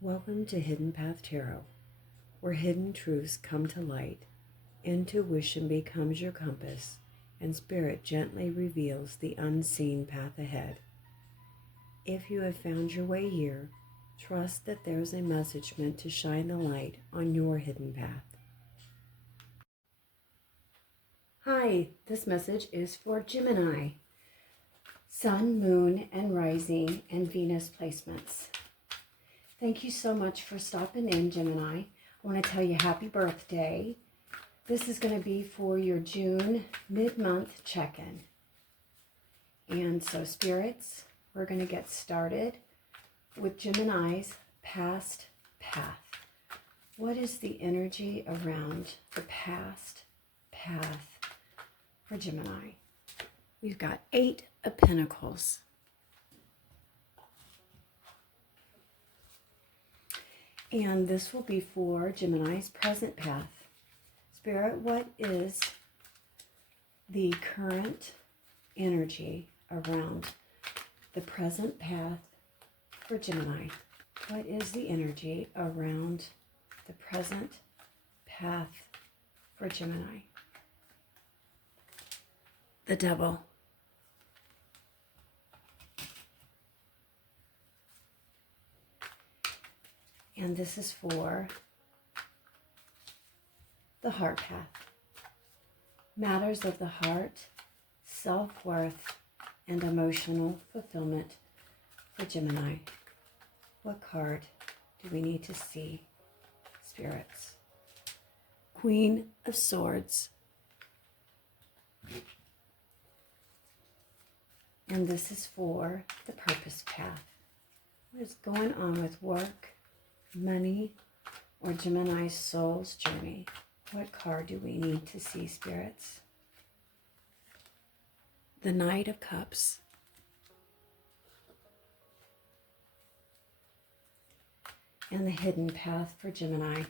Welcome to Hidden Path Tarot, where hidden truths come to light, intuition becomes your compass, and spirit gently reveals the unseen path ahead. If you have found your way here, trust that there's a message meant to shine the light on your hidden path. Hi, this message is for Gemini. Sun, Moon, and Rising, and Venus placements. Thank you so much for stopping in, Gemini. I want to tell you happy birthday. This is going to be for your June mid-month check-in. And so, spirits, we're going to get started with Gemini's past path. What is the energy around the past path for Gemini? We've got 8 of Pentacles. And this will be for Gemini's present path. Spirit, what is the current energy around the present path for Gemini? What is the energy around the present path for Gemini? The Devil. And this is for the heart path. Matters of the heart, self-worth, and emotional fulfillment for Gemini. What card do we need to see, spirits? Queen of Swords. And this is for the purpose path. What is going on with work, money, or Gemini's soul's journey? What card do we need to see, spirits? The Knight of Cups. And the hidden path for Gemini.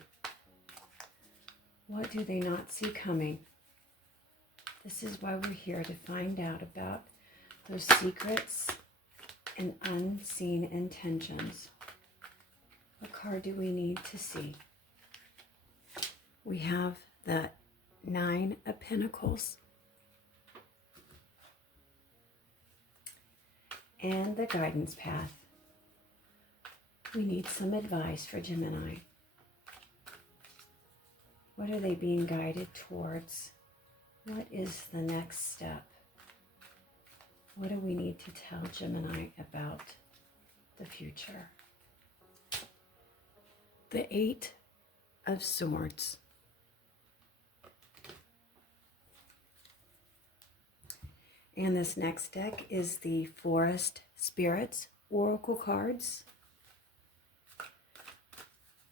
What do they not see coming? This is why we're here, to find out about those secrets and unseen intentions. What card do we need to see? We have the 9 of Pentacles and the guidance path. We need some advice for Gemini. What are they being guided towards? What is the next step? What do we need to tell Gemini about the future? The 8 of Swords. And this next deck is the Forest Spirits Oracle cards.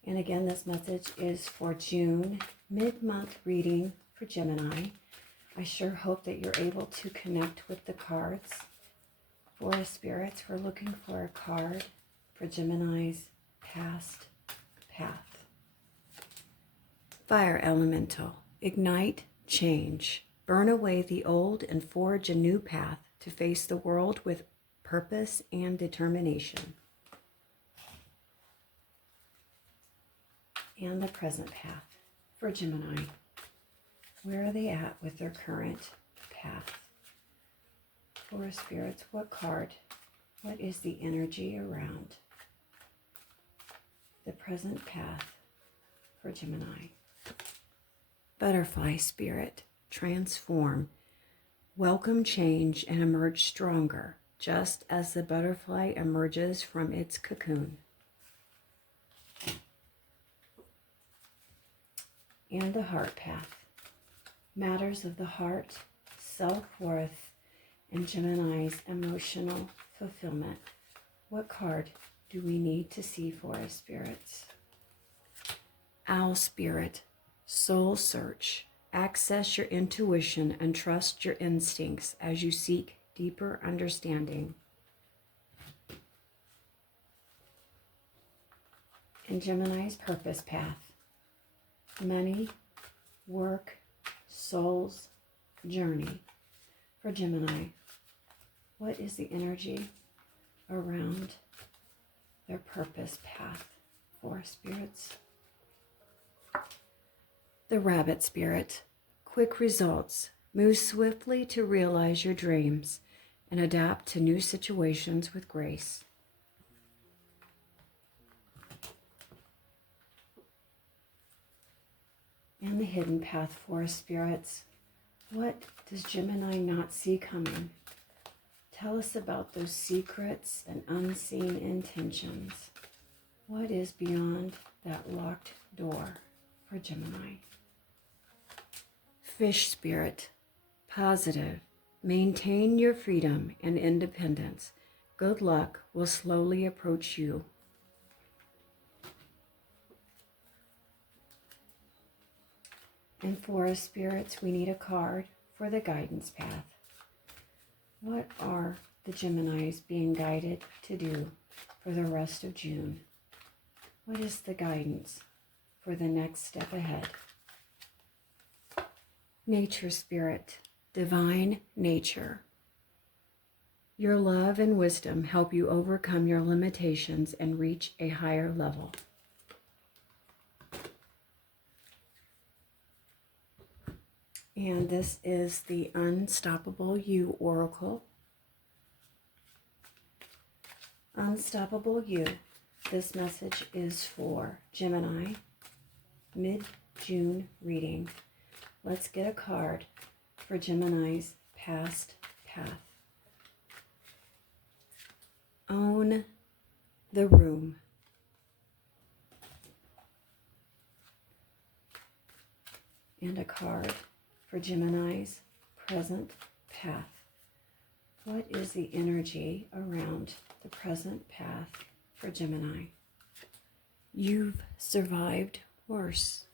And again, this message is for June mid-month reading for Gemini. I sure hope that you're able to connect with the cards. Forest Spirits, we're looking for a card for Gemini's past path. Fire Elemental. Ignite change. Burn away the old and forge a new path to face the world with purpose and determination. And the present path for Gemini. Where are they at with their current path? Forest Spirits, what card? What is the energy around the present path for Gemini? Butterfly Spirit. Transform. Welcome change and emerge stronger, just as the butterfly emerges from its cocoon. And the heart path. Matters of the heart, self-worth, and Gemini's emotional fulfillment. What card do we need to see for us, spirits? Owl Spirit. Soul search. Access your intuition and trust your instincts as you seek deeper understanding. And Gemini's purpose path. Money, work, soul's journey for Gemini. What is the energy around their purpose path for spirits. The Rabbit Spirit. Quick results. Move swiftly to realize your dreams and adapt to new situations with grace. And the Hidden Path for spirits. What does Gemini not see coming? Tell us about those secrets and unseen intentions. What is beyond that locked door for Gemini? Fish Spirit. Positive. Maintain your freedom and independence. Good luck will slowly approach you. And for spirits, we need a card for the guidance path. What are the Geminis being guided to do for the rest of June? What is the guidance for the next step ahead? Nature Spirit, divine nature. Your love and wisdom help you overcome your limitations and reach a higher level. And this is the Unstoppable You Oracle. Unstoppable You. This message is for Gemini, mid-June reading. Let's get a card for Gemini's past path. Own the room. And a card for Gemini's present path. What is the energy around the present path for Gemini? You've survived worse.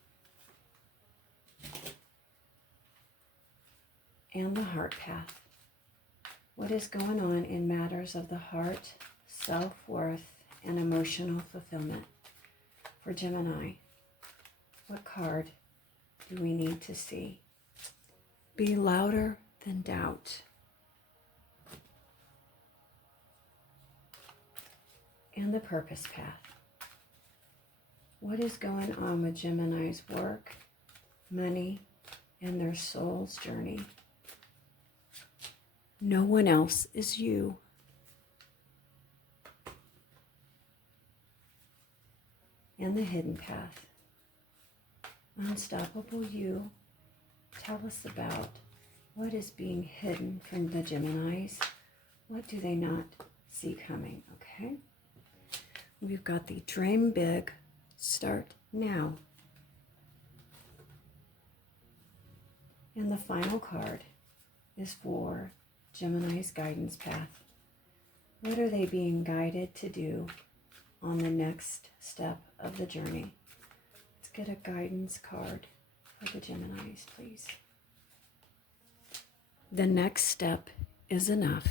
And the heart path. What is going on in matters of the heart, self-worth, and emotional fulfillment for Gemini? What card do we need to see? Be louder than doubt. And the purpose path. What is going on with Gemini's work, money, and their soul's journey? No one else is you. And the hidden path. Unstoppable You. Tell us about what is being hidden from the Geminis. What do they not see coming? Okay. We've got the Dream Big, Start Now. And the final card is for Gemini's guidance path. What are they being guided to do on the next step of the journey? Let's get a guidance card for the Geminis, please. The next step is enough.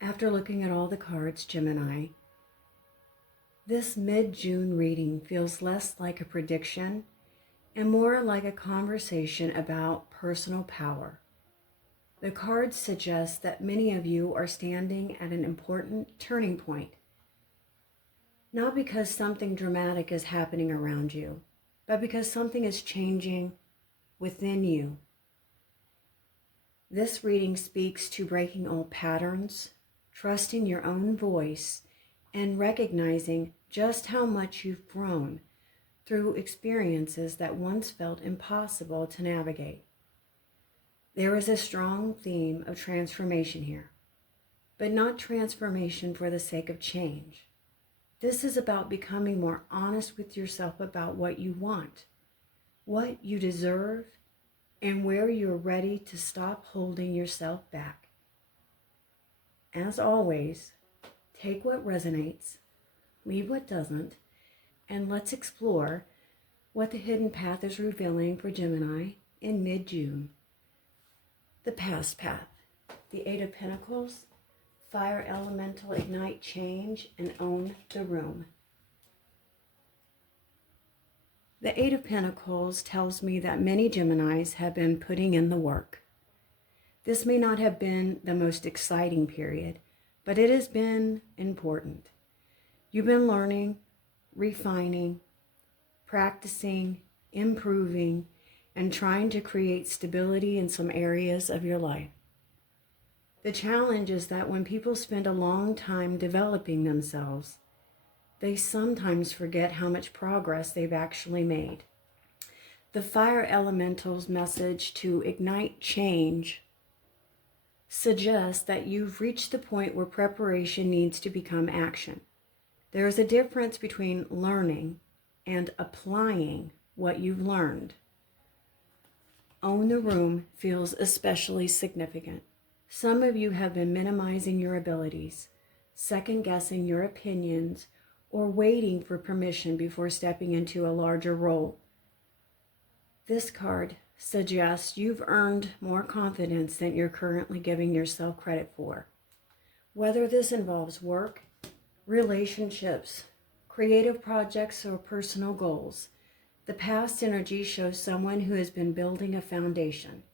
After looking at all the cards, Gemini, this mid-June reading feels less like a prediction and more like a conversation about personal power. The cards suggest that many of you are standing at an important turning point, not because something dramatic is happening around you, but because something is changing within you. This reading speaks to breaking old patterns, trusting your own voice, and recognizing just how much you've grown through experiences that once felt impossible to navigate. There is a strong theme of transformation here, but not transformation for the sake of change. This is about becoming more honest with yourself about what you want, what you deserve, and where you're ready to stop holding yourself back. As always, take what resonates, leave what doesn't, and let's explore what the hidden path is revealing for Gemini in mid-June. The past path, the Eight of Pentacles, Fire Elemental, ignite change and own the room. The Eight of Pentacles tells me that many Geminis have been putting in the work. This may not have been the most exciting period, but it has been important. You've been learning, refining, practicing, improving, and trying to create stability in some areas of your life. The challenge is that when people spend a long time developing themselves, they sometimes forget how much progress they've actually made. The fire elemental's message to ignite change suggests that you've reached the point where preparation needs to become action. There is a difference between learning and applying what you've learned. Own the room feels especially significant. Some of you have been minimizing your abilities, second-guessing your opinions, or waiting for permission before stepping into a larger role. This card suggests you've earned more confidence than you're currently giving yourself credit for. Whether this involves work, relationships, creative projects, or personal goals, the past energy shows someone who has been building a foundation.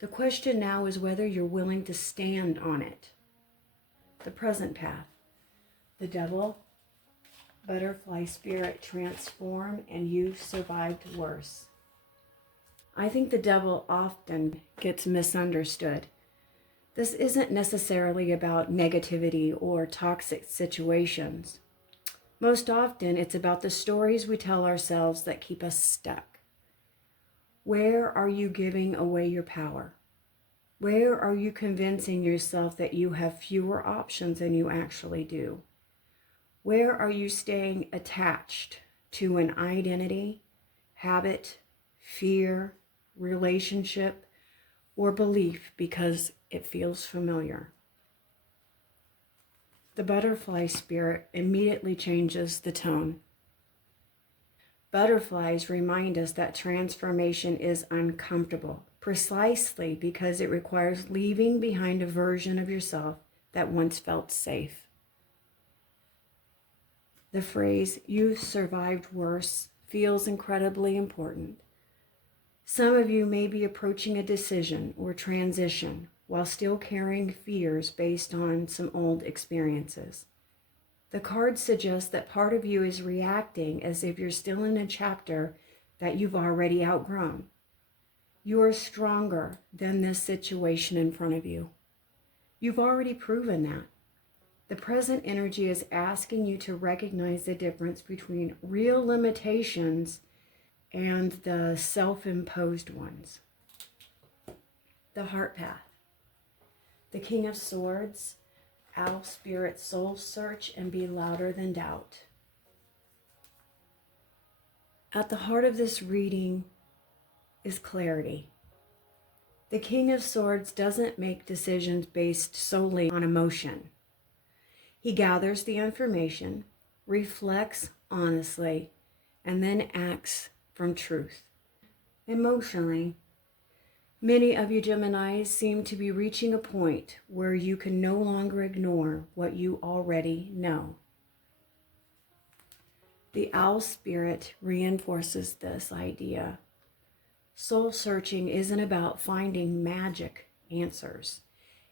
The question now is whether you're willing to stand on it. The present path. The devil, butterfly spirit, transform, and you've survived worse. I think the devil often gets misunderstood. This isn't necessarily about negativity or toxic situations. Most often, it's about the stories we tell ourselves that keep us stuck. Where are you giving away your power? Where are you convincing yourself that you have fewer options than you actually do? Where are you staying attached to an identity, habit, fear, relationship, or belief because it feels familiar? The butterfly spirit immediately changes the tone. Butterflies remind us that transformation is uncomfortable, precisely because it requires leaving behind a version of yourself that once felt safe. The phrase, "you've survived worse," feels incredibly important. Some of you may be approaching a decision or transition while still carrying fears based on some old experiences. The card suggests that part of you is reacting as if you're still in a chapter that you've already outgrown. You are stronger than this situation in front of you. You've already proven that. The present energy is asking you to recognize the difference between real limitations and the self-imposed ones. The heart path. The King of Swords, Owl Spirit, soul search, and be louder than doubt. At the heart of this reading is clarity. The King of Swords doesn't make decisions based solely on emotion. He gathers the information, reflects honestly, and then acts from truth. Emotionally, many of you Geminis seem to be reaching a point where you can no longer ignore what you already know. The owl spirit reinforces this idea. Soul searching isn't about finding magic answers.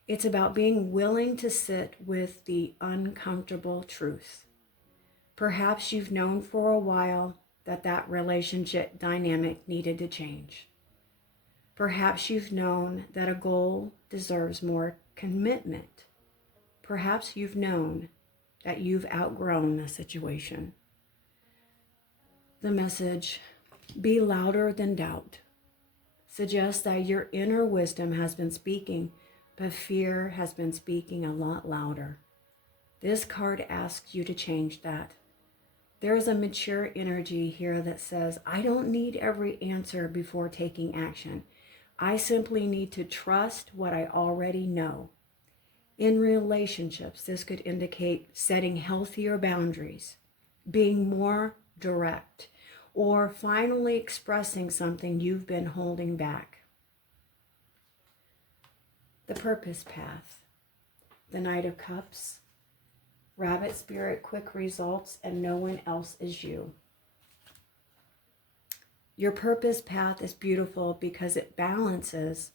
It's about being willing to sit with the uncomfortable truth. Perhaps you've known for a while that relationship dynamic needed to change. Perhaps you've known that a goal deserves more commitment. Perhaps you've known that you've outgrown a situation. The message, "be louder than doubt," suggests that your inner wisdom has been speaking, but fear has been speaking a lot louder. This card asks you to change that. There is a mature energy here that says, I don't need every answer before taking action. I simply need to trust what I already know. In relationships, this could indicate setting healthier boundaries, being more direct, or finally expressing something you've been holding back. The purpose path. The Knight of Cups, Rabbit Spirit, quick results, and no one else is you. Your purpose path is beautiful because it balances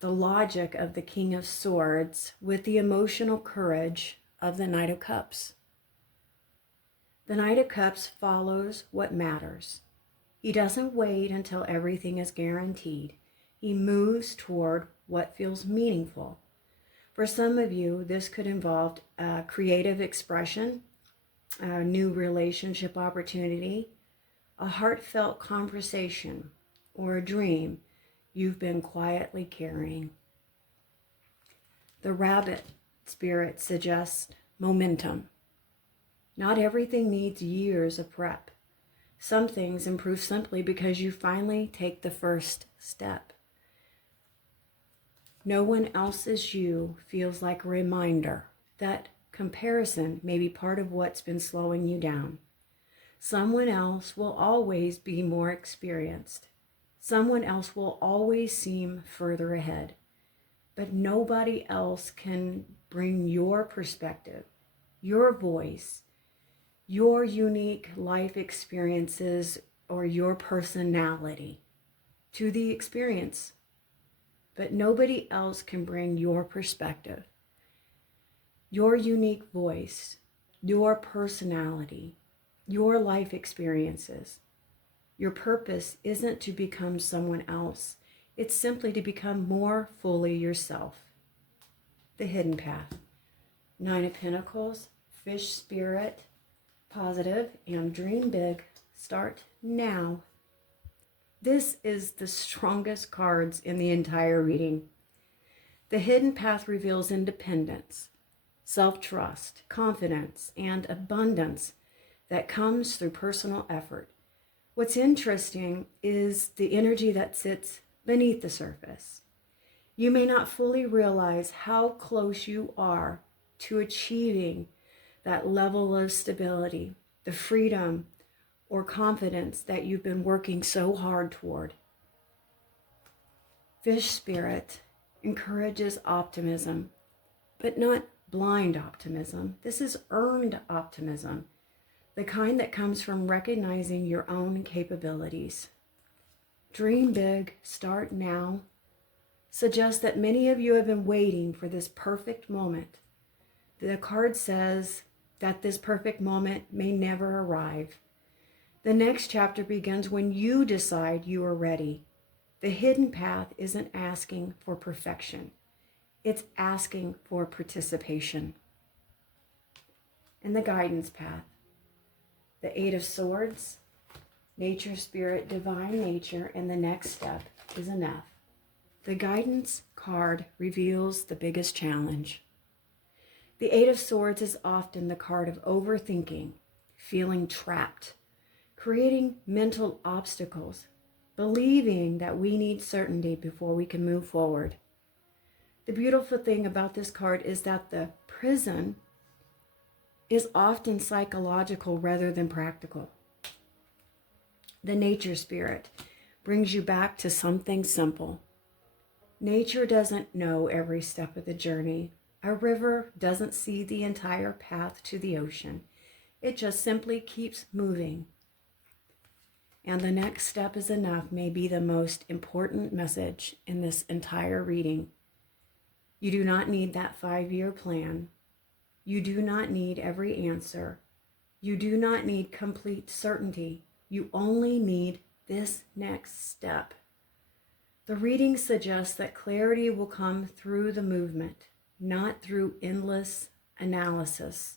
the logic of the King of Swords with the emotional courage of the Knight of Cups. The Knight of Cups follows what matters. He doesn't wait until everything is guaranteed. He moves toward what feels meaningful. For some of you, this could involve creative expression, a new relationship opportunity, a heartfelt conversation, or a dream you've been quietly carrying. The Rabbit spirit suggests momentum. Not everything needs years of prep. Some things improve simply because you finally take the first step. No one else's you feels like a reminder that comparison may be part of what's been slowing you down. Someone else will always be more experienced. Someone else will always seem further ahead. But nobody else can bring your perspective, your voice, your unique life experiences, or your personality to the experience. But nobody else can bring your perspective, your unique voice, your personality, your life experiences. Your purpose isn't to become someone else. It's simply to become more fully yourself. The Hidden Path. Nine of Pentacles, Fish Spirit, Positive, and Dream Big. Start now. This is the strongest cards in the entire reading. The Hidden Path reveals independence, self-trust, confidence, and abundance that comes through personal effort. What's interesting is the energy that sits beneath the surface. You may not fully realize how close you are to achieving that level of stability, the freedom or confidence that you've been working so hard toward. Fish Spirit encourages optimism, but not blind optimism. This is earned optimism, the kind that comes from recognizing your own capabilities. Dream Big, Start Now suggests that many of you have been waiting for this perfect moment. The card says that this perfect moment may never arrive. The next chapter begins when you decide you are ready. The Hidden Path isn't asking for perfection. It's asking for participation. And the Guidance Path. The Eight of Swords, Nature, Spirit, Divine Nature, and the next step is enough. The Guidance card reveals the biggest challenge. The Eight of Swords is often the card of overthinking, feeling trapped, creating mental obstacles, believing that we need certainty before we can move forward. The beautiful thing about this card is that the prison is often psychological rather than practical. The Nature Spirit brings you back to something simple. Nature doesn't know every step of the journey. A river doesn't see the entire path to the ocean. It just simply keeps moving. And the next step is enough may be the most important message in this entire reading. You do not need that 5-year plan. You do not need every answer. You do not need complete certainty. You only need this next step. The reading suggests that clarity will come through the movement, not through endless analysis.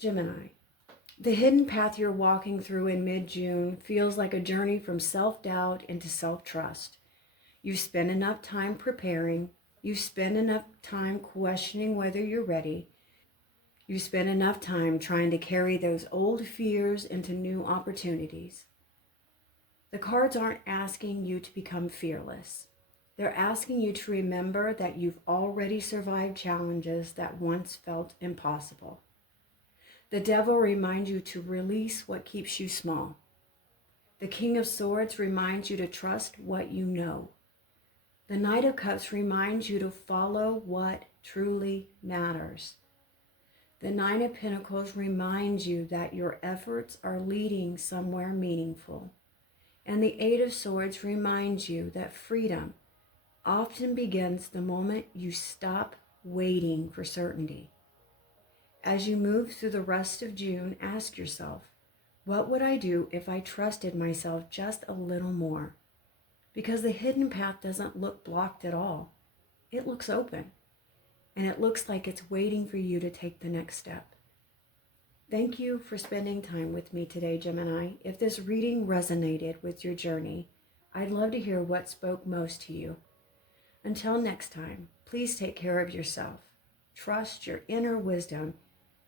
Gemini. The hidden path you're walking through in mid-June feels like a journey from self-doubt into self-trust. You've spent enough time preparing. You've spent enough time questioning whether you're ready. You spend enough time trying to carry those old fears into new opportunities. The cards aren't asking you to become fearless. They're asking you to remember that you've already survived challenges that once felt impossible. The Devil reminds you to release what keeps you small. The King of Swords reminds you to trust what you know. The Knight of Cups reminds you to follow what truly matters. The Nine of Pentacles reminds you that your efforts are leading somewhere meaningful. And the Eight of Swords reminds you that freedom often begins the moment you stop waiting for certainty. As you move through the rest of June, ask yourself, what would I do if I trusted myself just a little more? Because the hidden path doesn't look blocked at all. It looks open, and it looks like it's waiting for you to take the next step. Thank you for spending time with me today, Gemini. If this reading resonated with your journey, I'd love to hear what spoke most to you. Until next time, please take care of yourself, trust your inner wisdom,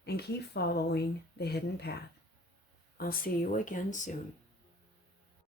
and keep following the hidden path. I'll see you again soon.